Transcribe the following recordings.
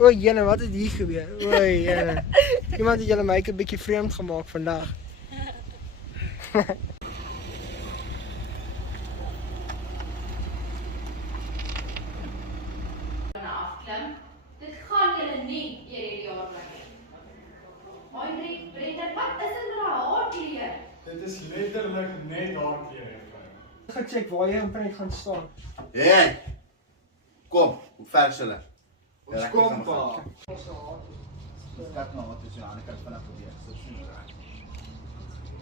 O jene, wat het hier gebeur? O jene. Iemand het julle make 'n bietjie vreemd gemaak vandag. Afklim. Dit gaan julle nie eer hierdie jaar bring nie. Heinrich, Brendan, wat is dit met haar haarkleur? Dit is letterlik net haar klere. Ek gaan check waar jy in prent gaan staan. Hey! Kom, hoe ver is hulle? Ons kom pa. Kyk nou wat is jou aan die kant van die probeer. So sien reg.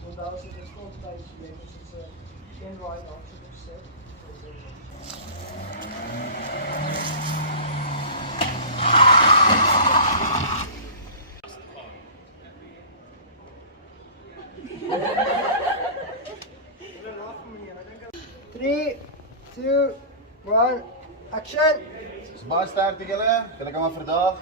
Want daar is 'n skool tyd gewees, dus dit is 'n een ride after the set. Three, 2, 1, action! Dis baie sterk die julle. Julle kan maar vandag.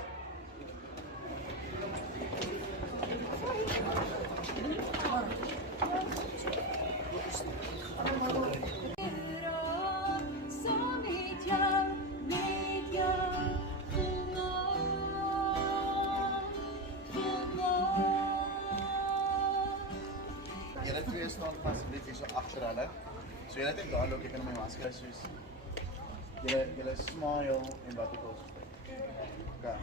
Julle twee staan asseblief hier so agter hulle. So julle net daar loop, jy kan my masker soos. Julle smile en wat ek ons spreek. Okay.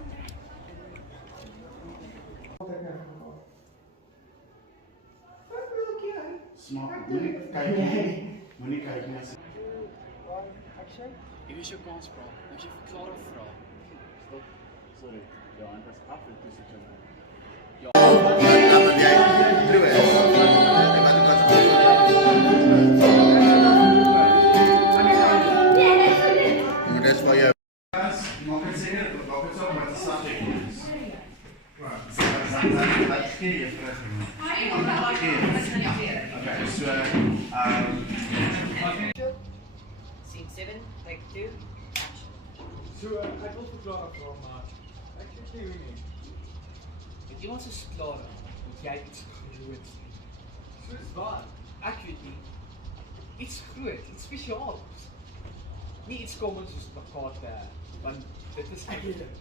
Smile, moenie kyk nie as Action! Hier is jou kans, bro. Moet jy verklaar of vra? stop. Sorry. Ja, en dit is af en toe sit jy nou. Ja. Dan jy true is. Ek wat ek was. Dit is vir jou. Maak dit seker, maak dit so met die static is. Dat gee jy terug. Okay, so Scene 7, take 2, action. So ek wil verklaar vra maar ek weet nie hoe nie. Met iemand se sklare, moet jy iets groots doen. Soos wat? Ek weet nie. Iets groot, iets spesiaals. Nie iets common soos plakate, want dit is Ek weet dit.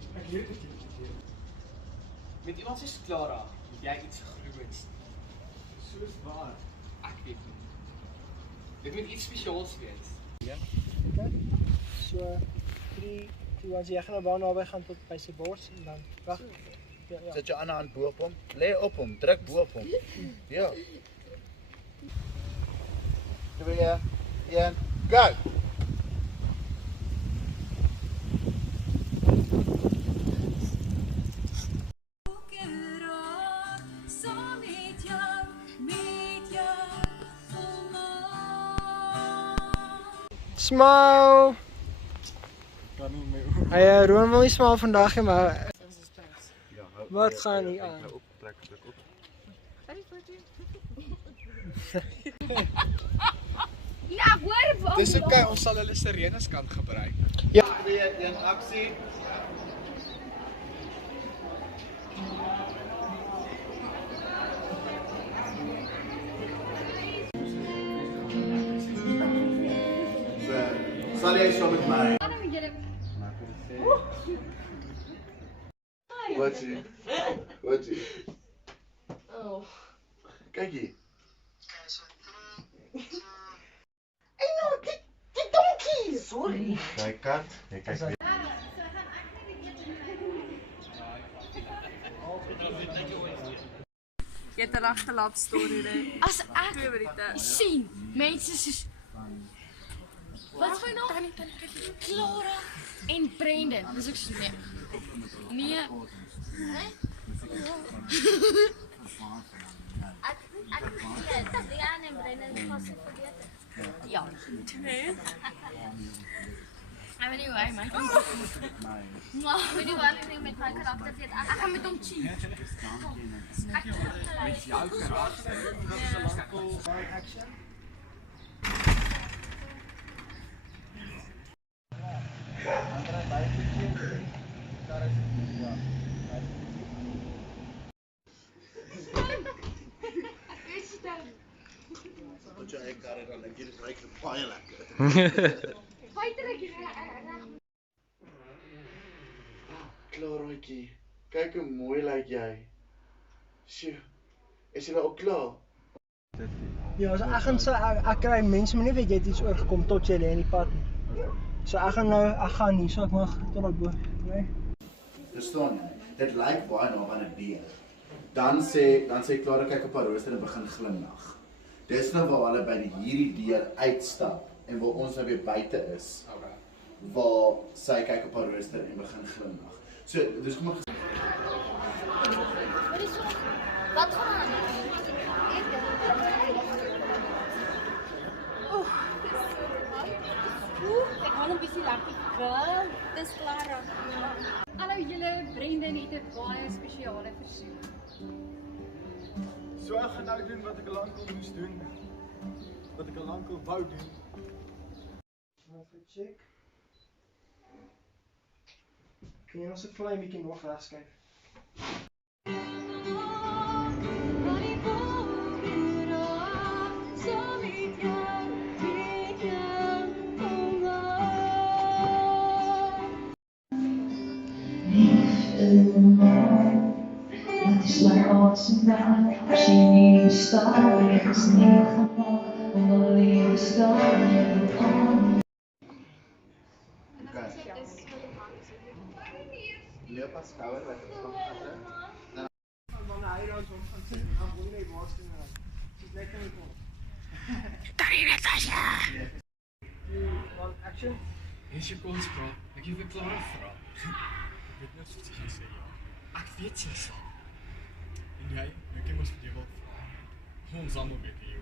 met iemand se sklare, moet jy iets groots doen. Soos wat? Ek weet nie. Dit moet iets spesiaals wees. Okay. So 3, 2, 1, jy gaan nou baie naby gaan tot by sy bors en dan wag. Ja, ja. sit jou ander hand bo op hom, lê op hom, druk bo op hom. Ja. 2, 1, go. Smile! Kan nie meer. Hey, Roan wil nie smile vandag nie, maar Ja, wat gaan hier aan? Op, trek op. Ja, hoor, wat? Dis okay, ons sal hulle sirenes kan gebruik. 2, 1, aksie. Sal jy saam met my? Wat sê? Wat sê? Oh. Kyk hier. Sorry. Kyk kat, jy kyk weer. Jy het 'n regte love story, né? As ek 2 minute. sien mense soos wat is my naam? Clara en Brendan. Dis ek so nee. Nee. Ek weet, Diane en Brendan is vast verbeter. Ja. Nee. I mean, anyway, my Maar weet jy wat ek met my karakter weet? ek gaan met hom cheat. Ek Met jou karakter. Action. dan dink jy dit ruik baie lekker. Klaartjie, kyk hoe mooi lyk jy. Sjoe, is jy nou al klaar? Ja, so ek gaan sê ek kry mense moet nie weet jy het iets oorgekom tot jy lê in die pad nie. So ek gaan nie, so ek mag tot op bo, nee. Verstaan jy? Dit lyk baie naby aan 'n dier. Dan sê Clara kyk op haar rooster en begin glimlag. Dis nou waar hulle by hierdie deur uitstap en waar ons nou weer buite is. Waar sy kyk op haar rooster en begin glimlag. So, dis kom maar Wat gaan aan? Ek gaan 'n bietjie lekker girl. Dis Clara. Hallo julle, Brendan het 'n baie spesiale versoek. So ek gaan nou doen wat ek al lankal moes doen. Wat ek al lankal wou doen. Even check. Kan jy ons 'n klein bietjie nog regskuif? Het is my hart se naam, as jy nie verstaan, ek is nie gemaak om alleen te staan en aan. Loop as skouer wat is nog ander. Wanneer hy dan so gaan sê, dan wil nie waaks doen dan. Dis lekker met ons. One action. Is je kans praat? Ek het vir Clara vra. Ek weet net wat sy gaan sê, ja. Ek weet sy sal. En jy, ek kan mos vir jou wil vra. Ons almal weet jy